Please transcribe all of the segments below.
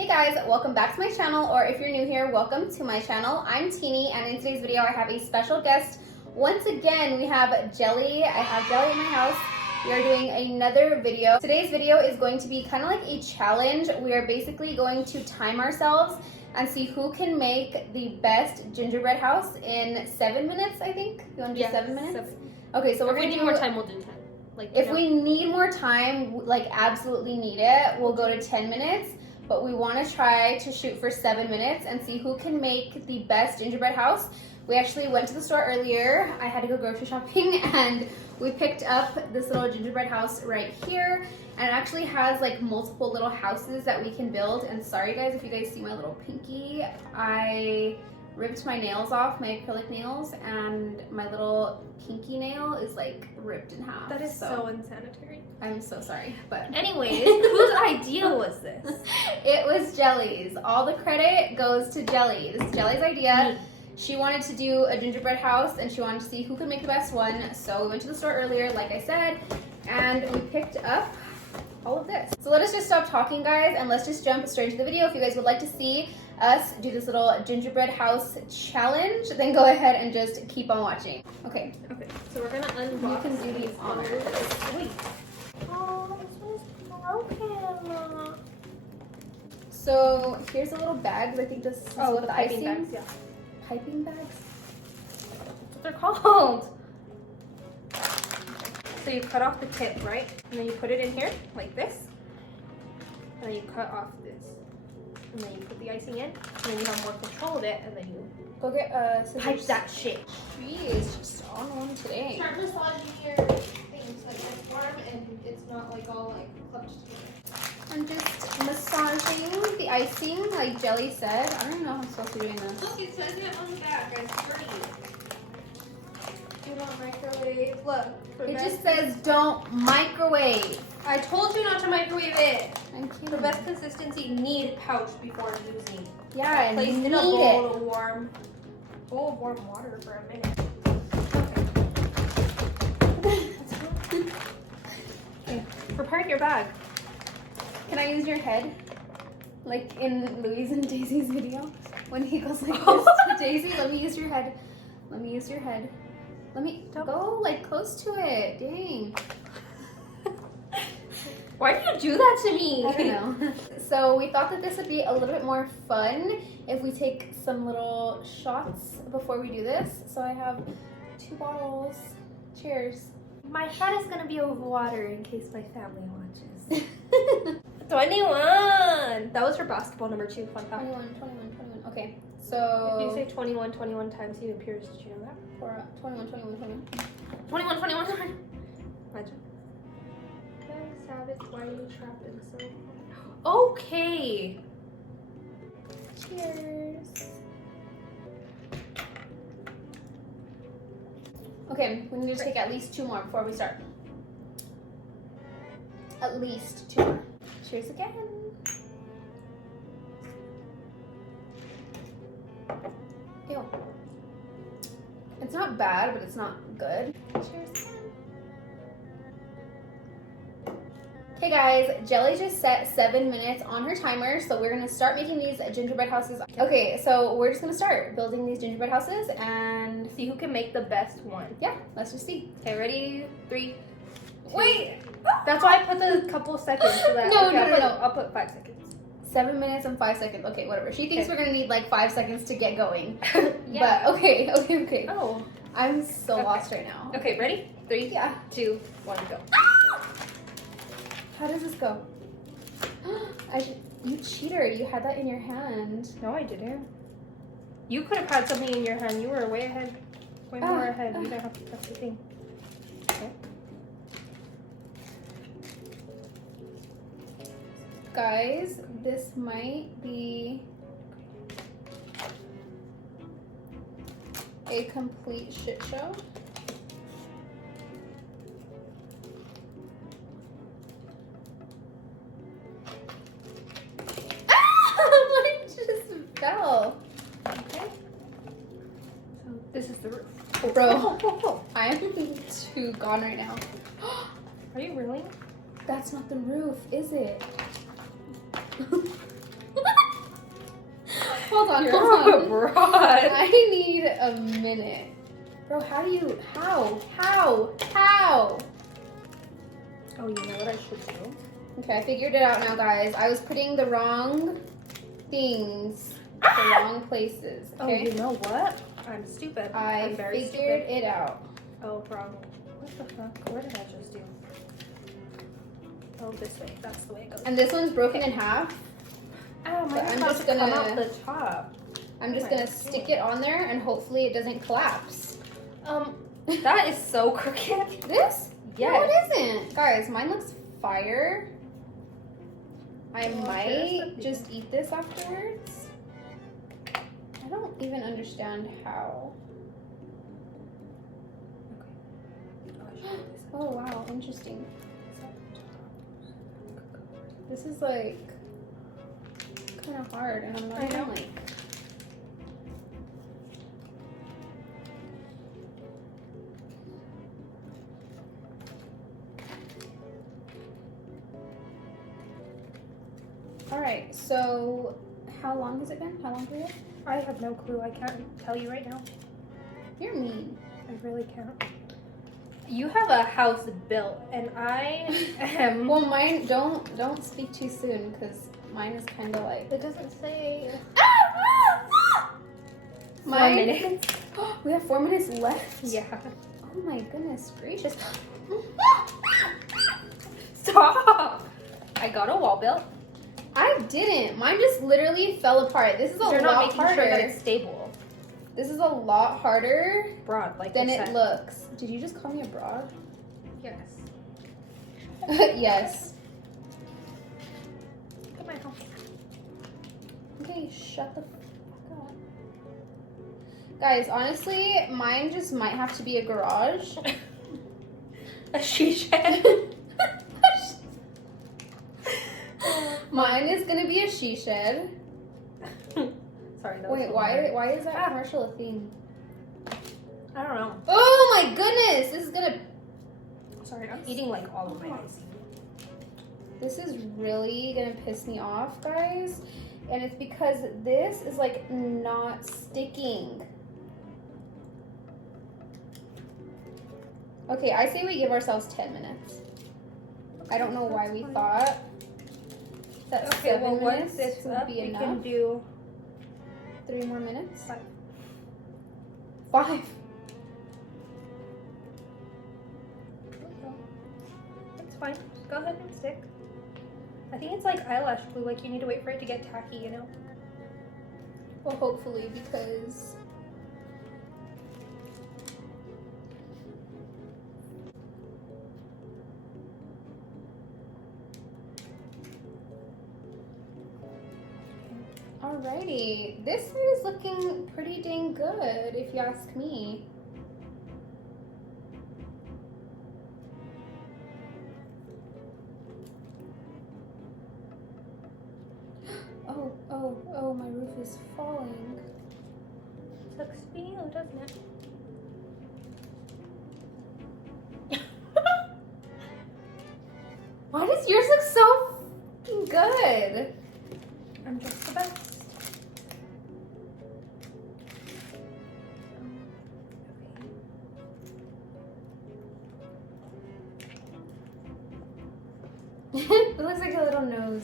Hey guys, welcome back to my channel, or if you're new here, welcome to my channel. I'm Tini, and in today's video I have a special guest. Once again, we have Jelly. I have Jelly in my house. We are doing another video. Today's video is going to be kind of like a challenge. We are basically going to time ourselves and see who can make the best gingerbread house in 7 minutes, I think. You want to do 7 minutes? 7. Okay, so we're going to do... If we need more time, we'll do 10. Like, if we need more time, like absolutely need it, we'll go to 10 minutes. But we want to try to shoot for 7 minutes and see who can make the best gingerbread house. We actually went to the store earlier. I had to go grocery shopping and we picked up this little gingerbread house right here. And it actually has like multiple little houses that we can build. And sorry guys, if you guys see my little pinky, I ripped my nails off, my acrylic nails, and my little pinky nail is like ripped in half. That is so unsanitary. I'm so sorry, but anyways, whose idea was this? It was Jelly's. All the credit goes to Jelly. This is Jelly's idea. She wanted to do a gingerbread house and she wanted to see who could make the best one. So we went to the store earlier, like I said, and we picked up all of this. So let us just stop talking, guys, and let's just jump straight into the video. If you guys would like to see us do this little gingerbread house challenge, then go ahead and just keep on watching. Okay, So we're gonna unbox. you can do the honors. Wait. Oh, this one's broken. So here's a little bag. I think this is Oh, with the the piping icing. bags, yeah. Piping bags? That's what they're called. So you cut off the tip, right? And then you put it in here, like this. And then you cut off this. And then you put the icing in. And then you have more control of it. And then you Go get scissors. pipe that shit. She is just on one today. Start massaging your things so it's warm and it's not like all like clutched together. I'm just massaging the icing, like Jelly said. I don't even know how I'm supposed to be doing this. Look, it says it on the back. It's free. Do not microwave. Look. It just says don't microwave. I told you not to microwave it. I'm kidding. The best consistency, need pouch before using. Yeah, and Place you in need a bowl it. of warm water for a minute. Okay. Prepare your bag. Can I use your head? Like in Louise and Daisy's video? When he goes like this to Daisy, let me use your head. Let me use your head. Let me go like close to it. Dang. Why did you do that to me? I don't know. So we thought that this would be a little bit more fun if we take some little shots before we do this. So I have 2 bottles. Cheers. My shot is gonna be of water in case my family watches. 21! That was for basketball number 2, fun fact. 21. Okay, so... If you say 21 times, he appears. Did you know that? For 21. 21. Imagine. Savage, why are you trapped in so... Okay! Cheers. Okay, we need to take at least 2 more before we start. At least 2 more. Cheers again. Ew. It's not bad, but it's not good. Cheers. Okay guys, Jelly just set 7 minutes on her timer, so we're gonna start making these gingerbread houses. Okay, so we're just gonna start building these gingerbread houses and See who can make the best one. yeah, let's just see. Okay, ready? 3, 2. Wait! That's why I put the couple seconds so that. No, okay, no. I'll put 5 seconds. 7 minutes and 5 seconds. Okay, whatever. She thinks Okay. we're gonna need like 5 seconds to get going. Yeah. But okay. Oh. I'm so Okay. lost right now. Okay, ready? 3, Yeah. 2, 1, go. How does this go? You cheater. You had that in your hand. No, I didn't. You could have had something in your hand. You were way ahead. Way more ahead. You didn't have to touch the thing. Okay. Guys, this might be a complete shit show. Mine just fell. Okay. So this is the roof. Bro, I'm too gone right now. Are you really? That's not the roof, is it? on, You're hold so on. broad. I need a minute. Bro, how? Oh, you know what I should do? Okay, I figured it out now, guys. I was putting the wrong things, the wrong places, Oh, okay? you know what? I'm stupid. I I'm very figured stupid. it out. Oh, wrong. What the fuck? What did I just do? Oh, this way. That's the way it goes. And this one's broken in half. Ow, So mine I'm is about just to come gonna- out the top. I'm just What am I gonna stick doing? it on there and hopefully it doesn't collapse. That is so crooked. This? Yes. No, it isn't. Guys, mine looks fire. I Oh, might there's the just eat this afterwards. I don't even understand how. Oh wow, interesting. This is like kind of hard and I'm not I even know. like. Alright, so how long has it been? How long for you? I have no clue. I can't tell you right now. You're mean. I really can't. You have a house built, and I am. Well, mine, don't speak too soon because mine is kind of like. It doesn't say. 4 Mine. minutes. We have 4 minutes left. Yeah. Oh my goodness gracious. Stop! I got a wall built. I didn't. Mine just literally fell apart. This is a You're lot not making harder. sure that it's stable. This is a lot harder Broad, like than you it said. looks. Did you just call me a broad? Yes. Yes. Look at my house. Okay, shut the fuck up. Guys, honestly, mine just might have to be a garage. A she shed. Mine is gonna be a she shed. Sorry, that was Wait, so why hard. is that commercial a thing? I don't know. Oh my goodness, this is gonna. Sorry, I'm eating like all of my ice. This is really gonna piss me off, guys. And it's because this is like not sticking. Okay, I say we give ourselves 10 minutes. I don't know why we thought that Okay, 7 well, minutes once it's would up, be we enough. can do 3 more minutes? 5. 5. It's fine. Just go ahead and stick. I think it's like eyelash glue. Like you need to wait for it to get tacky, you know? Well, hopefully, because alrighty, this side is looking pretty dang good, if you ask me. Oh, my roof is falling. Sucks to be you, doesn't it? Why does yours look so fucking good? I'm just the best. It looks like a little nose.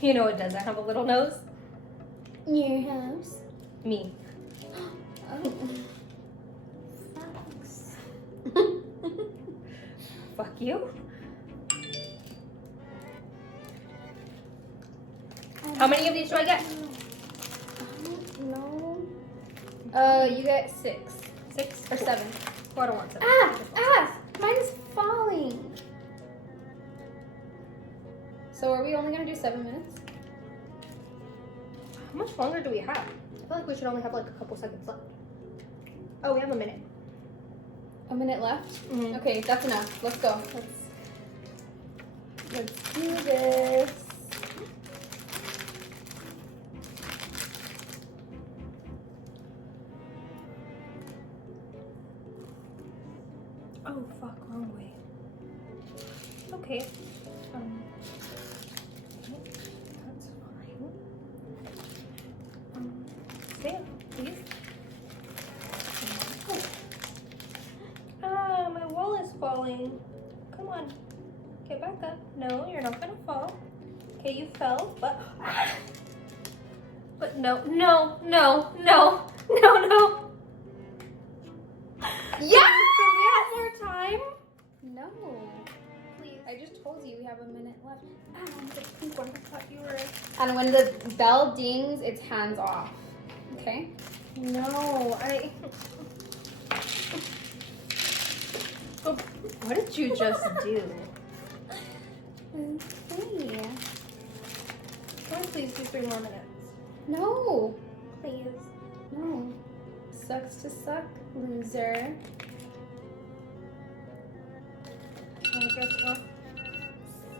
You know it doesn't have a little nose? Your house? Me. Oh. Thanks. Fuck you. How many of these do I get? No. You get 6 6 or 7. Oh, I don't want 7. Mine is falling. So are we only gonna do 7 minutes? How much longer do we have? I feel like we should only have like a couple seconds left. Oh, we have a minute. A minute left? Mm-hmm. Okay, that's enough. Let's go. Let's do this. Oh, fuck, wrong way. Okay. That's fine. Okay, please. Ah, my wall is falling. Come on. Get back up. No, you're not gonna fall. Okay, you fell, but no. Yeah! Can we have more time? No. Please. I just told you we have a minute left. The pink one. I thought you were. And when the bell dings, it's hands off. Okay? No, What did you just do? Okay. Can we please do 3 more minutes? No. Please. No. Sucks to suck, loser.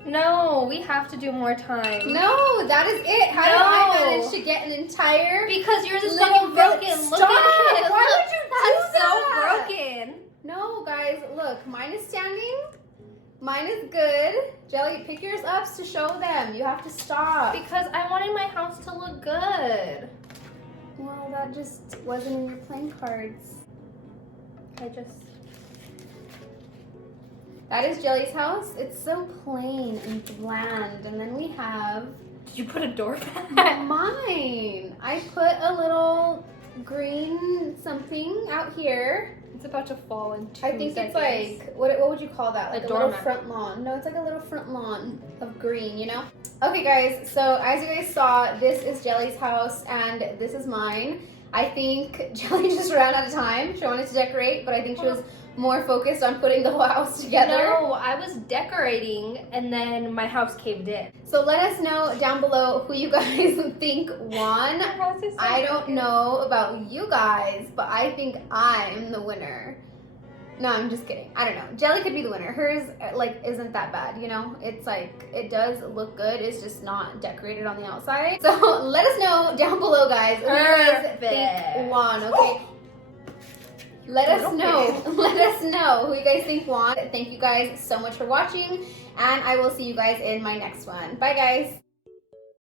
No, we have to do more time. No, that is it. How did I manage to get an entire Because yours is living fucking broken. room? Look Stop. at it. Why Look, would you do that's that? so broken. No, guys, look. Mine is standing. Mine is good. Jelly, pick yours up to show them. You have to stop. Because I wanted my house to look good. Well, that just wasn't in your playing cards. That is Jelly's house. It's so plain and bland. And then we have Did you put a door back? mine. I put a little green something out here. It's about to fall in 2 I think seconds. it's like, what would you call that? Like a little doormat. front lawn. No, it's like a little front lawn of green, you know? Okay, guys, so as you guys saw, this is Jelly's house and this is mine. I think Jelly just ran out of time. She wanted to decorate, but I think she was more focused on putting the whole house together. No, I was decorating and then my house caved in. So let us know down below who you guys think won. Our house is so I don't broken. know about you guys, but I think I'm the winner. No, I'm just kidding. I don't know. Jelly could be the winner. Hers, like, isn't that bad, you know? It's like, it does look good. It's just not decorated on the outside. So let us know down below, guys, who you guys think won, okay? Let us know. Let us know who you guys think won. Thank you guys so much for watching, and I will see you guys in my next one. Bye, guys.